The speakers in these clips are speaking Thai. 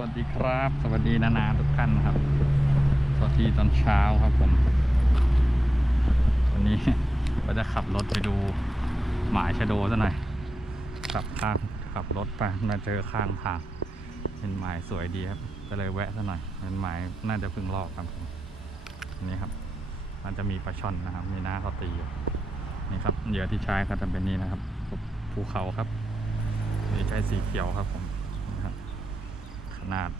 วัสดีครับ สวัสดีนานาทุกท่านครับ สวัสดีตอนเช้าครับผมวันนี้ก็จะขับรถไปดูหมายชะโดซะหน่อยขับข้างขับรถไปมาเจอข้างทางเป็นหมายสวยดีครับ ก็เลยแวะซะหน่อยเป็นหมายน่าจะเพิ่งลอกครับผมอันนี้ครับ มันจะมีปลาช่อนนะครับ มีหน้าเขาตีอยู่นี่ครับเหยื่อที่ใช้ก็จะเป็นนี้นะครับภูเขาครับนี่ใช้สีเขียวครับผมนะครับ ขนาด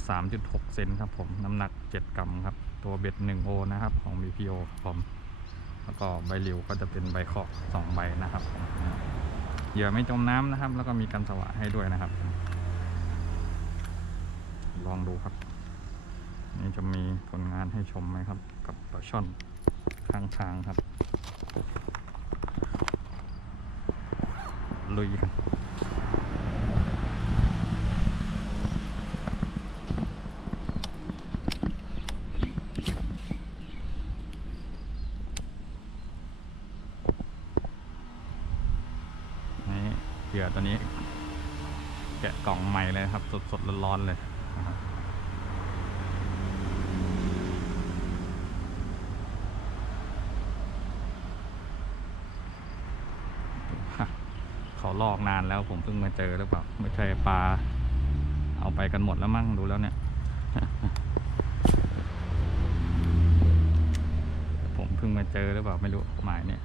3.6 เซนครับผม น้ำหนัก 7 กรัมครับ ตัวเบ็ด1โอนะครับ ของ BPO ครับผม แล้วก็ใบหลิวก็จะเป็นใบเคาะ2ใบนะครับ เหยื่อไม่จมน้ำนะครับ แล้วก็มีกันสวะให้ด้วยนะครับ ลองดูครับ นี่จะมีผลงานให้ชมไหมครับ กับปลาช่อนข้างทางครับ ลุยกันือตัวนี้ แกะกล่องใหม่เลยครับ สดสดร้อนๆเลยนะครับเขาลอกนานแล้วผมเพิ่งมาเจอหรือเปล่า ไม่ใช่ปลา เอาไปกันหมดแล้วมั้งดูแล้วเนี่ยผมเพิ่งมาเจอหรือเปล่าไม่รู้หมายเนี่ย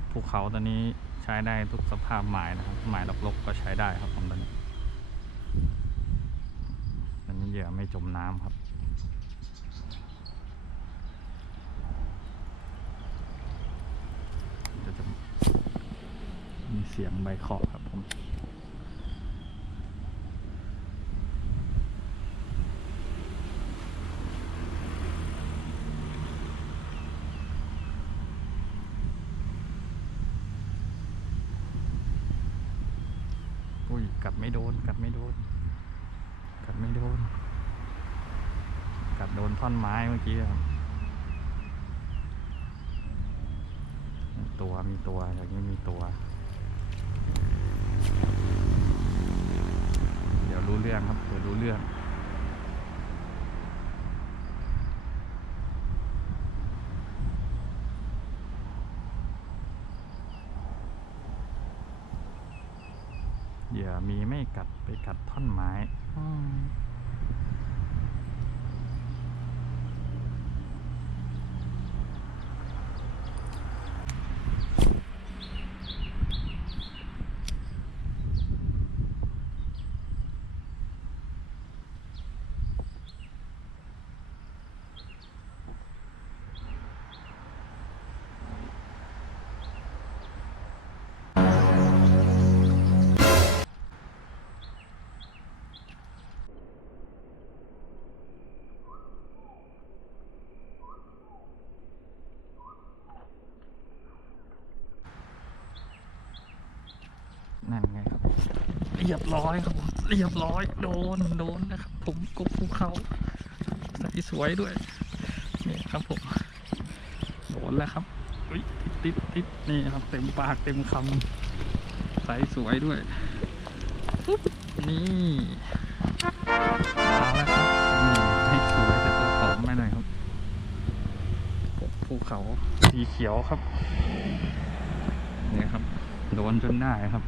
บภูเขาตอนนี้ใช้ได้ทุกสภาพหมายนะครับ หมายลกๆก็ใช้ได้ครับผมตอนนี้ตอนนี้เหยื่อไม่จมน้ำครับจะจะมีเสียงใบขอบครับผม อุ้ยกัดไม่โดน กัดไม่โดน กัดไม่โดน กัดโดนท่อนไมื่อกี้ครับตัวมีตัวอย่างนี้มีตัว เดี๋ยวรู้เรื่องครับเดี๋ยวรู้เรื่องเหยื่อมีไม่กัดไปกัดท่อนไม้ รียบร้อยครับผมเรียบร้อยโดนโดนนะครับ ผมกบภูเขาใส่สวยด้วยนี่ครับผมโดนแล้วครับติดติดติดนี่ครับ เต็มปากเต็มคำใส่สวยด้วย นี่มาแล้วครับนี่ให้สวยเป็นตัวผอมไม่หน่อยครับกบภูเขาสีเขียวครับนี่ครับ โดนจนได้ครับ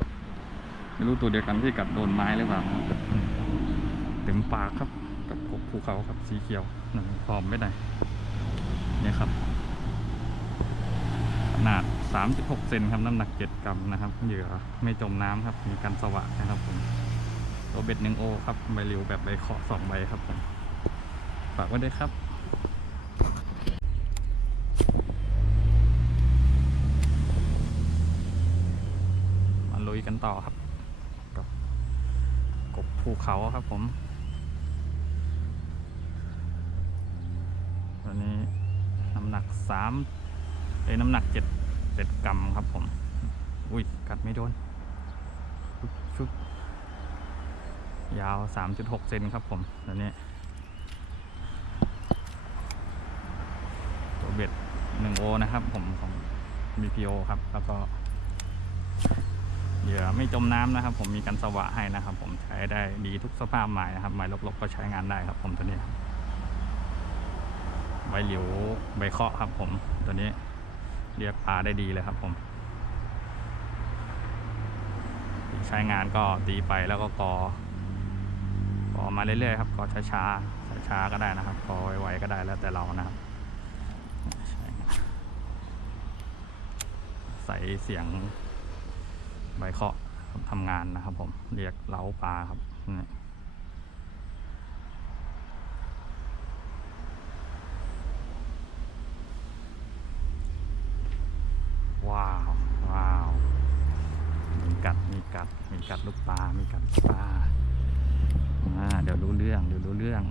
ไม่รู้ตัวเดียวกันที่กัดโดนไม้หรือเปล่าเต็มปากครับกับกบภูเขาครับสีเขียวหนึ่งพร้อมไม่ได้เนี่ยครับ ขนาด 36 เซนครับน้ำหนัก 7 กรัมนะครับเหยื่อไม่จมน้ำครับ มีการสวะนะครับผมตัวเบ็ดหนึ่งโอครับใบริวแบบใบเคาะสองใบครับผมฝากไว้ด้วยครับมาลุยกันต่อครับ ภูเขาครับผมตัวนี้น้ำหนักสามเอ้น้ำหนักเจ็ดเจ็ดกรัมครับผม อุ้ยกัดไม่โดนฟึบยาวสามจุดหกเซนครับผมตัวนี้ ตัวเบ็ดหนึ่งโอนะครับผมของ BPO ครับ แล้วก็ เหยื่อไม่จมน้ำนะครับ ผมมีกันสวะให้นะครับ ผมใช้ได้ดีทุกสภาพหมายนะครับหมายลบๆก็ใช้งานได้ครับ ผมตัวนี้ครับใบหลิวใบเคาะครับ ผมตัวนี้เรียกปลาได้ดีเลยครับ ผมใช้งานก็ตีไปแล้วก็กอกอมาเรื่อยๆครับกอช้าๆช้าๆก็ได้นะครับกอไวๆก็ได้แล้วแต่เรานะครับใส่เสียง ใบเคาะทำงานนะครับผมเรียกเล้าปลาครับนี่ว้าว ว้าว มีกัด มีกัด มีกัดลูกปลา มีกัดลูกปลาอ่าเดี๋ยวรู้เรื่อง เดี๋ยวรู้เรื่อง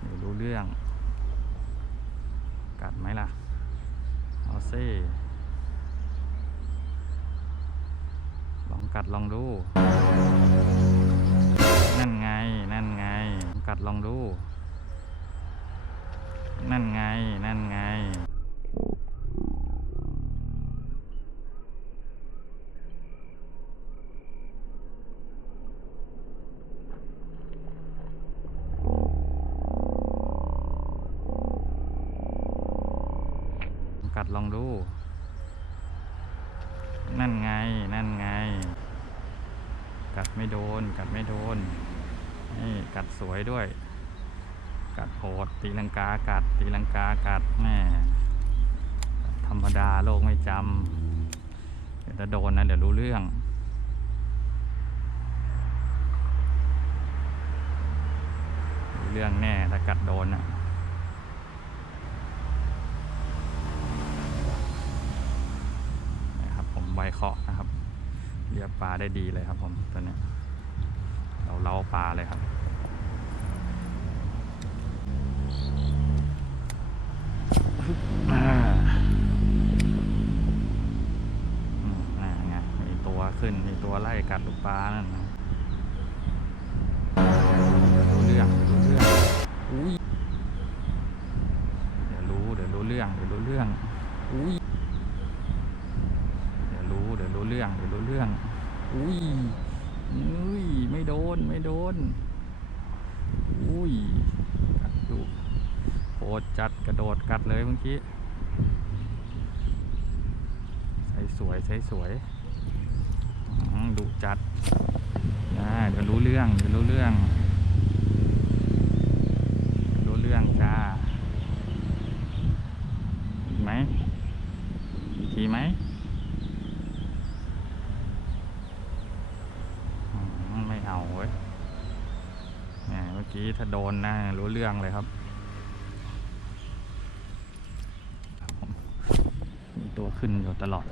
เดี๋ยวรู้เรื่อง กัดไหมล่ะ เอาเซ่ ลอง กัดลองดู นั่นไง นั่นไง กัดลองดู นั่นไง นั่นไง กัดลองดู นั่นไง นั่นไง กัดไม่โดน กัดไม่โดน นี่กั ด้วย กัดโหดตีลังกากัดตีลังกากัดแม่ธรรมดาโลกไม่จำเดี๋ยวจะโดนนะเดี๋ยวรู้เรื่องรู้เรื่องแน่ถ้ากัดโดนอะนะครับผมไวเคาะนะครับเรียบปลาได้ดีเลยครับผมตัวนี้เราเล้าปลาเลยครับอ่าอื มอ่าไงมีตัวขึ้น มีตัวไล่กัดลูกปลานั่นนะรู้เรื่องรู้เรื่องอุ้ยเดี๋ยวรู้ เดี๋ยวรู้เรื่อง เดี๋ยวรู้เรื่องอุ้ยเดี๋ยวรู้ เดี๋ยวรู้เรื่อง เดี๋ยวรู้เรื่องอุ้ยอุ้ย ไม่โดน ไม่โดน อุ้ยกัดดูโหด จัดกระโดดกัดเลยเมื่อกี้ใส่สวยใส่สวยดุจัดเดี๋ยวรู้เรื่องเดี๋ยวรู้เรื่อง รู้เรื่องจ้าอีไหมอีกทีไหมอืมไม่เอาเว้ยเมื่อกี้ถ้าโดนนะรู้เรื่องเลยครับผมมีตัว ขึ้นอยู่ตลอด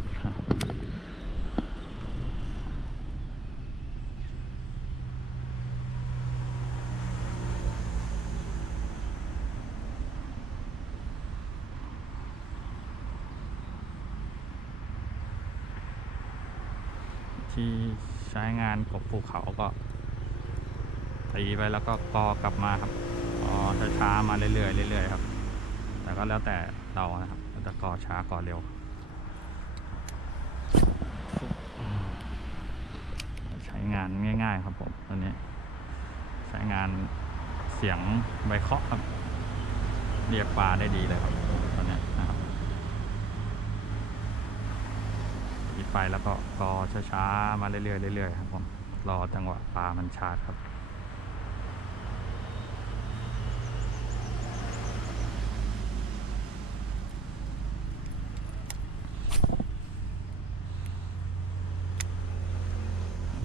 ที่ใช้งานกบภูเขาก็ตีไปแล้วก็กอกลับมาครับกอช้าๆมาเรื่อยๆเรื่อยๆครับ แต่ก็แล้วแต่เรานะครับจะกอช้ากอเร็ว ใช้ งานง่าย ๆ ครับผมตอนนี้ ใช้งานเสียงใบเคาะครับ เรียกปลาได้ดีเลยครับตอนนี้นะครับตีไปแล้วก็กอช้าๆมาเรื่อยๆเรื่อยๆครับผมรอจังหวะปลามันชาร์จครับ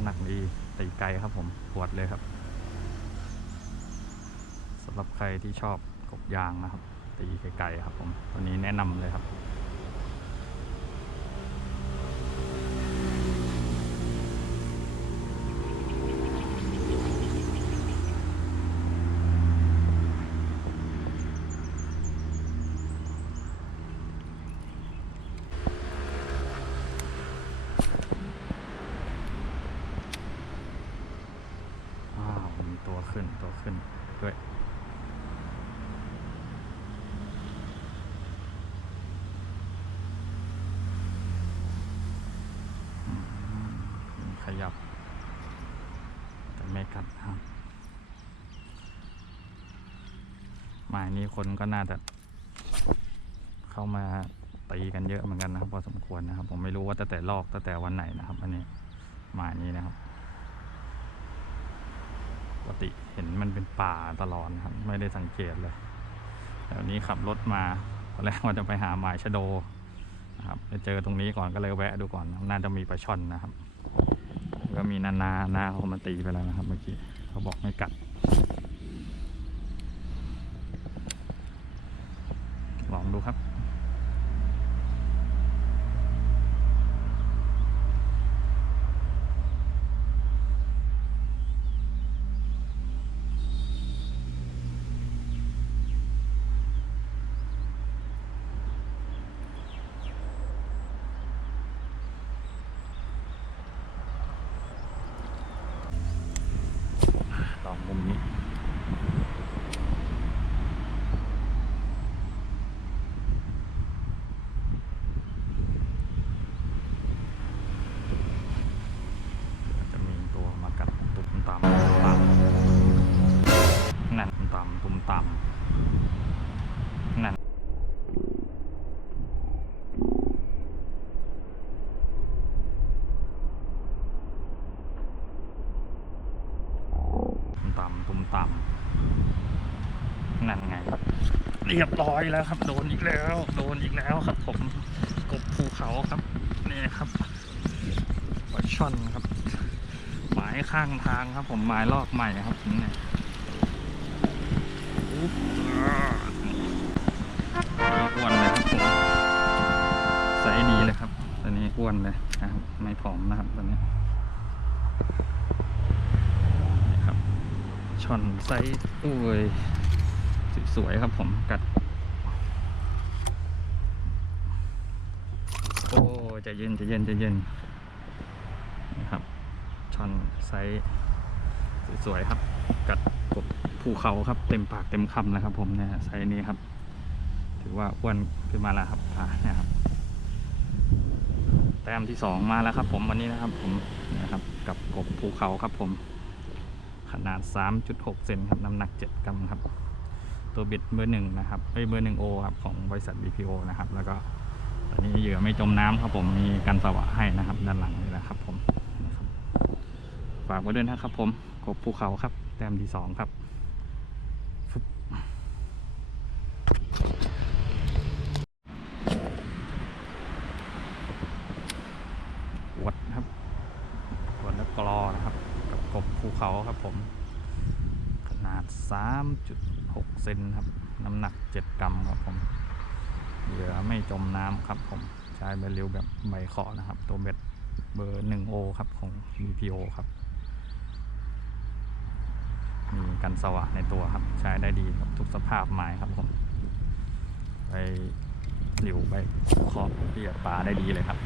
หนักดีตี ไกลครับผมปวดเลยครับสำหรับใครที่ชอบกบยางนะครับตีไกลๆครับผมตัวนี้แนะนำเลยครับ อ้าวมีตัวขึ้นตัวขึ้นด้วย ไม่กัดนะครับห มายนี้คนก็น่าจะเข้ามาตีกันเยอะเหมือนกันนะครับพอสมควรนะครับ ผมไม่รู้ว่าตั้งแต่ลอกตั้งแต่วันไหนนะครับอันนี้หมายนี้นะครับปกติเห็นมันเป็นป่าตลอดนะครับ ไม่ได้สังเกตเลยแต่วันนี้ขับรถมาตอนแรกว่าจะไปหาหมายชะโดนะครับไปเจอตรงนี้ก่อนก็เลยแวะดูก่อนน่าจะมีปลาช่อนนะครับ ก็มีนานานาเขามาตีไปแล้วนะครับ เมื่อกี้เขาบอกไม่กัด ลองดูครับ ลองมุมนี้ จะมีตัวมากัดตุ่มต่ำตุ่มต่ำนั่นตุ่มต่ำตุ่มต่ำนั่นตุ่มต่ำตุ่มต่ำนั่นไง เรียบร้อยแล้วครับ โดนอีกแล้ว โดนอีกแล้วครับ ผมกบภูเขาครับนี่ครับปลาช่อนครับ หมายข้างทางครับ ผมหมายลอกใหม่ครับผมเนี่ยอ้วนเลยครับผมใสดีเลยครับตอนนี้อ้วนเลยนะครับไม่ผอมนะครับตอนนี้นครับช่อนไซส์อุ้ย สวยๆครับผมกัด โอ้จะเย็นจะเย็นจะเย็นนะครับช่อนไซส์สวยๆครับ กัดกบภูเขาครับเต็มปากเต็มคำแล้วครับ ผมเนี่ยไซส์นี้ครับ ถือว่าอ้วนขึ้นมาแล้วครับอ่านี่ครับ แต้มที่สองมาแล้วครับ ผมวันนี้นะครับผมนะครับ กับกบภูเขาครับผมขนาด 3.6 เซนครับ น้ำหนัก 7 กรัมครับ ตัวเบ็ดเบอร์หนึ่งนะครับเอ้ยเบอร์หนึ่งโอครับของบริษัท BPO นะครับ แล้วก็ตอนนี้เหยื่อไม่จมน้ำครับผมมีกันสวะให้นะครับ ด้านหลังนี่แหละครับผมนะครับฝากไว้ด้วยนะครับผมกบภูเขาครับแต้มที่สองครับฟึบวัดครับวัดและกรอนะครับกับกบภูเขาครับผม ขนาด 6เซนครับ น้ำหนัก 7 กรัมครับผมเหลือไม่จมน้ำครับผมใช้เบริวแบบใบเคาะนะครับ ตัวเบ็ดเบอร์1โอครับของ BPO ครับ มีกันสวะในตัวครับ ใช้ได้ดีครับทุกสภาพไม้ครับผมไปหลิวไปเคาะเปียกปลาได้ดีเลยครับ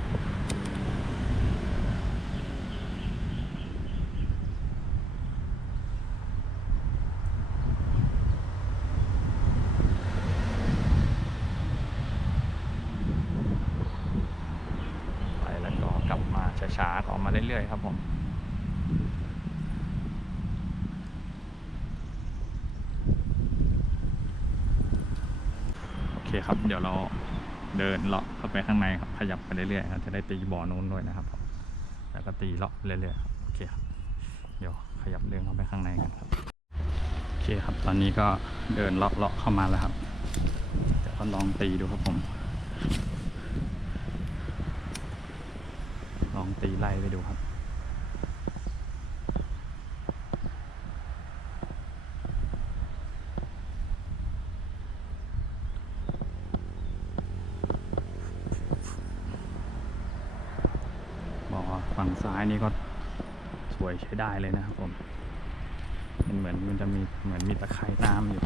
ไปแล้วก็กลับมาช้าๆออกมาเรื่อยๆครับผมโอเคครับ เดี๋ยวเราเดินเลาะเข้าไปข้างในครับขยับไปเรื่อยๆครับจะได้ตีบ่อนู้นด้วยนะครับผมแล้วก็ตีเลาะเรื่อยๆครับโอเคครับเดี๋ยวขยับเดินเข้าไปข้างในกันครับโอเคครับ ตอนนี้ก็เดินเลาะเลาะเข้ามาแล้วครับเดี๋ยวก็ลองตีดูครับผมลองตีไล่ไปดูครับ บ่อฝั่งซ้าย นี่ก็สวยใช้ได้เลยนะครับผมมันเหมือนมันจะมีเหมือนมีตะไคร่น้ำอยู่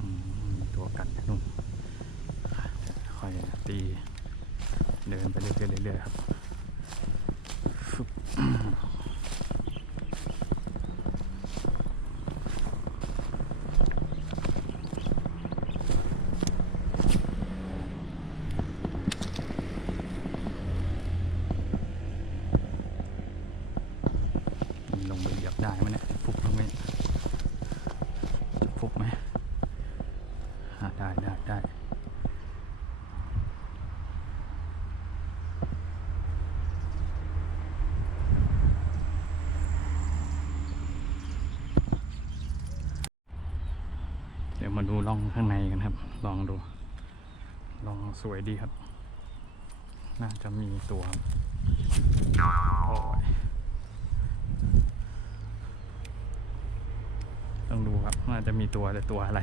อืมมีตัวกัดนู่น ขึ้น เรื่อยๆครับฟึบลงไปเหยียบได้ไหมเนี่ยฟุบลงไหมจะฟุบไหมอ่าได้ได้ได้ เาดูล่องข้างในกันครับ ลองดู ลองสวยดีครับ น่าจะมีตัวต้องดูครับ น่าจะมีตัวแต่ตัวอะไร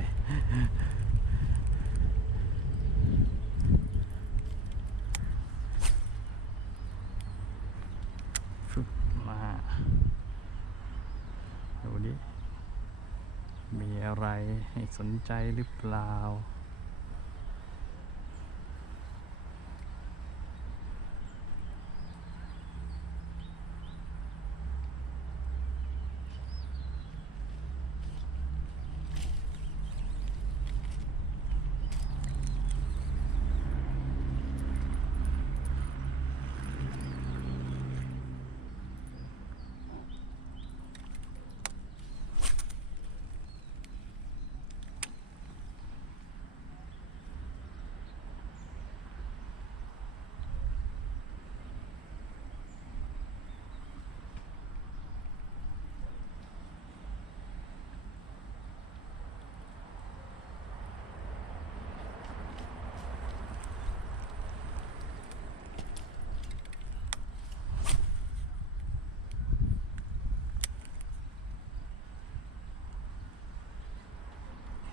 ฟึบมา ดูดิ มี อะไรให้สนใจหรือเปล่า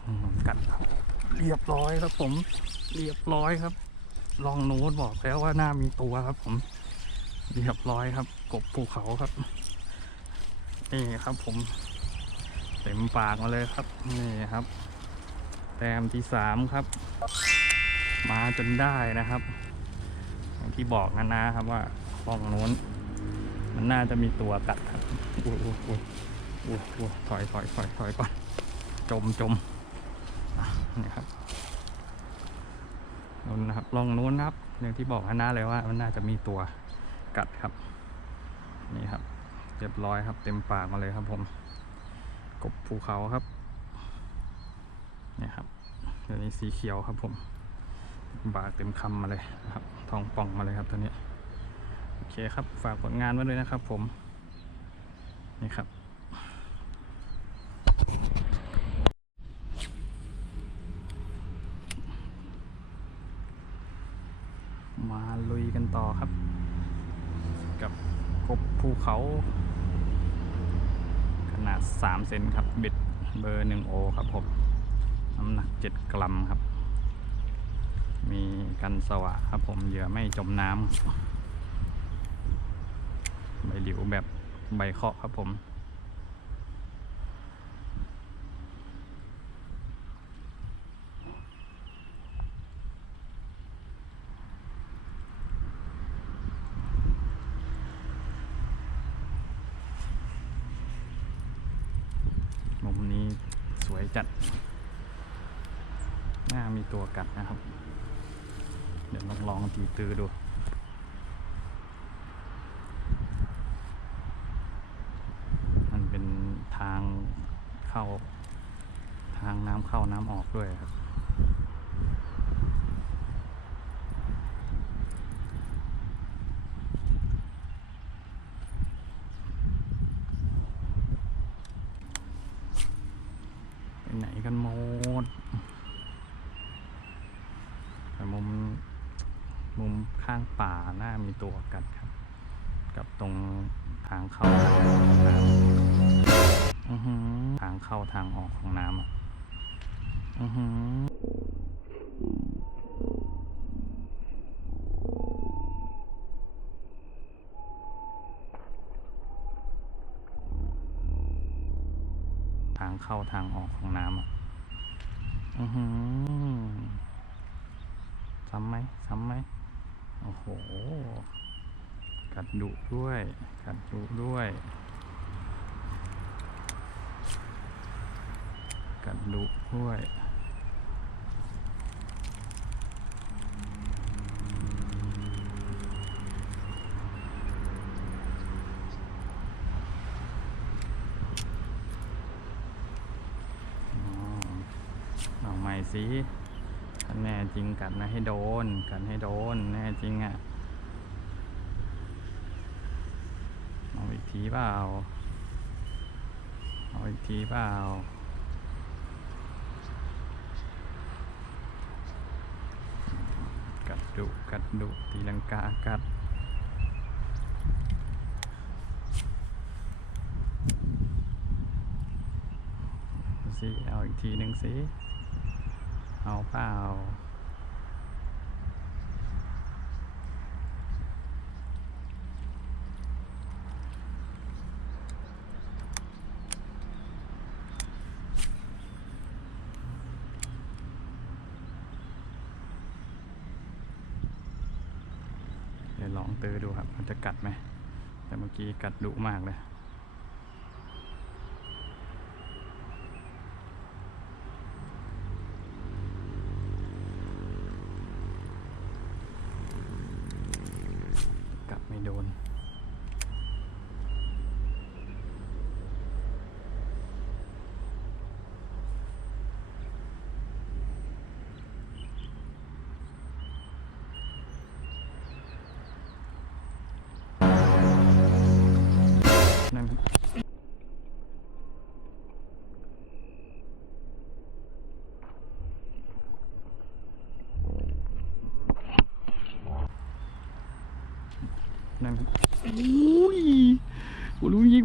อืม กัดครับ เรียบร้อยครับผม เรียบร้อยครับ ลองโน้ตบอกแล้วว่าหน้ามีตัวครับ ผม เรียบร้อยครับ กบภูเขาครับ นี่ครับผม เต็มปากมาเลยครับ นี่ครับ แต้มที่สามครับ มาจนได้นะครับอย่างที่บอกนะนะครับว่าห้องโน้น มันน่าจะมีตัวกัดครับอุ้ยอุ้ยอุ้ยอุ้ยอุ้ยถอยถอยถอยถอยก่อนจมจม นี่ครับนู้นนะครับลองนู้นนะครับอย่างที่บอกนะเลยว่ามันน่าจะมีตัวกัดครับ นี่ครับเรียบร้อยครับ เต็มปากมาเลยครับผมกบภูเขาครับนี่ครับเดี๋ยวนี้สีเขียวครับผมบากเต็มคำมาเลยครับ ทองป่องมาเลยครับตัวนี้โอเคครับฝากผลงานไว้เลยนะครับผมนี่ครับ มาลุยกัน ต่อครับ กับกบภูเขา ขนาด 3 เซนครับบิดเบอร์1โอครับผม น้ำหนัก 7 กรัมครับ มีกันสวะครับผม เหยื่อไม่จมน้ำใบหลิวแบบใบเคาะครับผมมนี้สวยจัด หน้ามีตัวกัดนะครับ เดี๋ยวลองลองตีตือดูมันเป็นทางเข้า ทางน้ำเข้าน้ำออกด้วยครับ ไปไหนกันหมดแต่มุม มุมข้างป่าหน้ามี ตัวกัดครับ กับตรงทางเข้าทางออกของน้ำทางเข้าทางออกของน้ำอะอือหือทางเข้าทางออกของน้ำอะ อือหือซ้ำไหมซ้ำไหม โอ้โห กัดดุด้วย กัดดุด้วย กัดดุด้วย อ๋อเอาใหม่สิถ้าแน่จริง กัดนะให้โดน กัดให้โดนแน่จริงอะ่ะเอาอีกทีเปล่าเอาอีกทีเปล่ากัดดุกัดดุตีลังกากัดสิเอาอีกทีหนึ่งสิเอาเปล่า เดี๋ยวลอง ตื้อดูครับมันจะกัดไหมแต่เมื่อกี้กัดดุมากเลย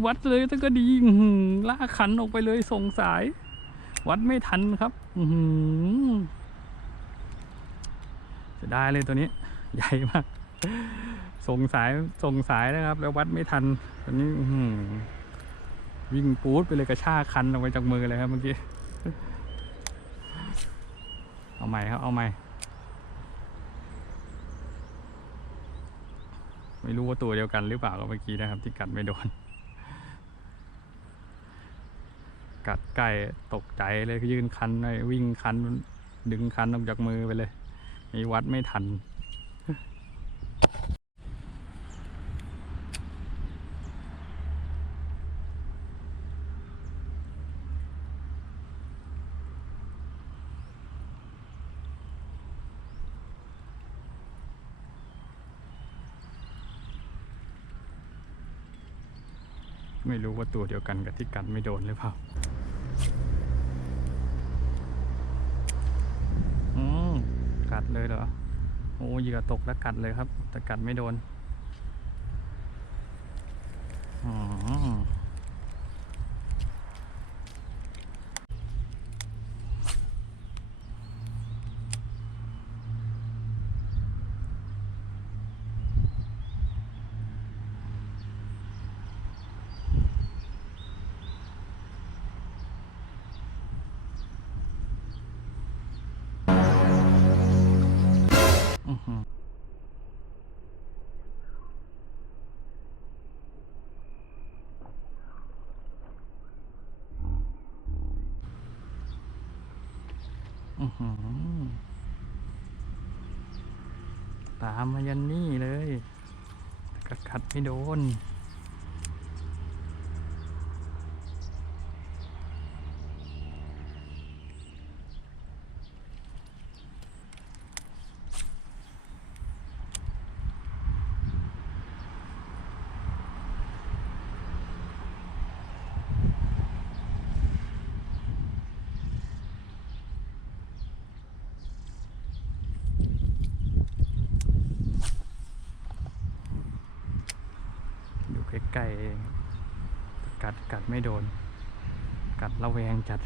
วัดเลยตั้งก็ดีอื้อหืลากขันออกไปเลยส่งสาย วัดไม่ทันครับอืจะได้เลยตัวนี้ ใหญ่มากส่งสายส่งสายนะครับ แล้ววัดไม่ทันตอนนี้อืวิ่งปูดไปเลยกระชากคันออกไปจากมือเลยครับเมื่อกี้เอาใหม่ครับ เอาใหม่ ไม่รู้ว่าตัวเดียวกันหรือเปล่ากับเมื่อกี้นะครับ ที่กัดไม่โดน กัดใกล้ตกใจเลยยืนคันไปวิ่งคันดึงคันออกจากมือไปเลย มีวัดไม่ทัน ว่าตัวเดียวกันกับที่กัดไม่โดนหรือเปล่าอืมกัดเลยเหรอโอ้เหยื่อตกแล้วกัดเลยครับ แต่กัดไม่โดนอ๋อ ตามมายันนี่เลยกระขัดไม่โดน ใกล้เอง กัดกัดไม่โดน กัดระแวงจัด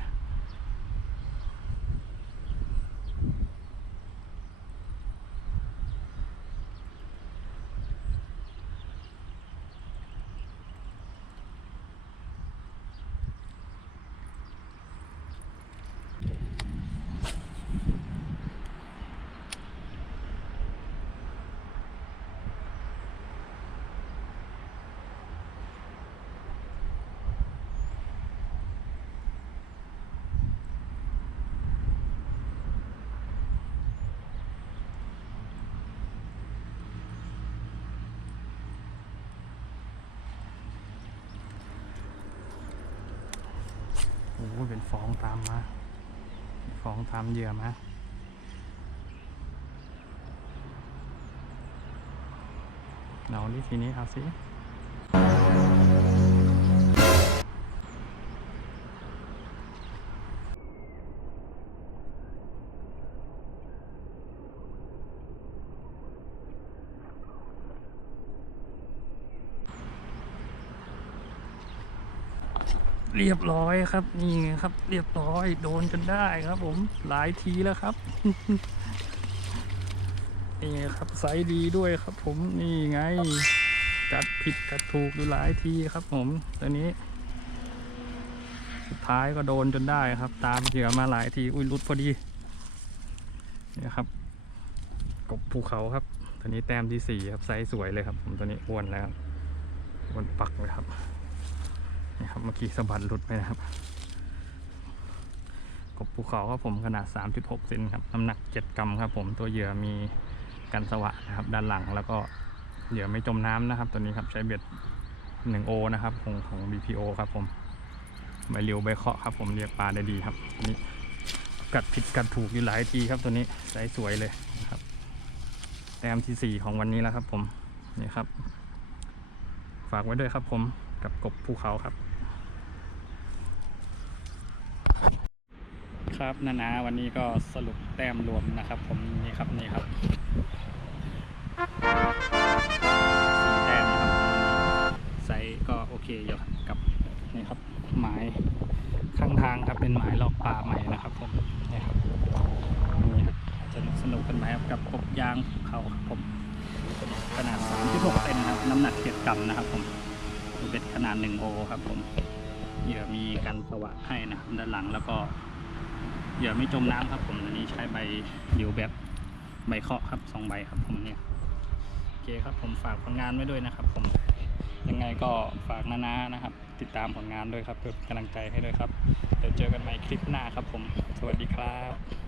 อ้เป็นฟองตามมา ฟองตามเหยื่อมาเราดิทีนี้เอาสิ เรียบร้อยครับ นี่ครับ เรียบร้อยโดนจนได้ครับ ผมหลายทีแล้วครับนี่ครับไซส์ดีด้วยครับ ผมนี่ไง กัดผิดกัดถูกอยู่หลายทีครับ ผมตัวนี้ สุดท้ายก็โดนจนได้ครับ ตามเหยื่อมาหลายทีอุ้ยลุดพอดีนี่ครับกบภูเขาครับตัวนี้แต้มที่สี่ครับไซส์สวยเลยครับ ผมตัวนี้อ้วนแล้วอ้วนปักเลยครับ นี่ครับเมื่อกี้สะบัดหลุดไปนะครับ กบภูเขาครับผมขนาด 3.6 เซนครับน้ำหนัก 7 กรัมครับผมตัวเหยื่อมีกันสวะนะครับ ด้านหลังแล้วก็เหยื่อไม่จมน้ำนะครับ ตัวนี้ครับใช้เบ็ด 1O นะครับของของ BPO ครับผมใบเรียวใบเคาะครับ ผมเรียกปลาได้ดีครับนี้กัดผิดกัดถูกอยู่หลายทีครับ ตัวนี้ไซส์สวยเลยนะครับแต้มที่ 4 ของวันนี้แล้วครับผมนี่ครับ ฝากไว้ด้วยครับผมกับกบภูเขาครับ ครับนานาวันนี้ก็สรุปแต้มรวมนะครับ ผมนี่ครับนี่ครับสี่แต้มนะครับไซส์ก็โอเคอยู่กับนี่ครับหมายข้างทางครับเป็นหมายลอกปลาใหม่นะครับผมนี่ครับนี่ครับสนุกสนุกกันไหมครับกับกบยางเขาครับผมขนาด3.6เซนครับน้ำหนัก7กรัมนะครับ ผมเบ็ดขนาด1โอครับผมเหยื่อมีกันสวะให้นะครับด้านหลังแล้วก็ เหยื่อไม่จมน้ำครับ ผมอันนี้ใช้ใบดิวแบบใบเคาะครับสองใบครับผมเนี่ยโอเคครับผมฝากผลงานไว้ด้วยนะครับ ผมยังไงก็ฝากนานานะครับ ติดตามผลงานด้วยครับเพื่อกำลังใจให้ด้วยครับเดี๋ยวเจอกันใหม่คลิปหน้าครับ ผมสวัสดีครับ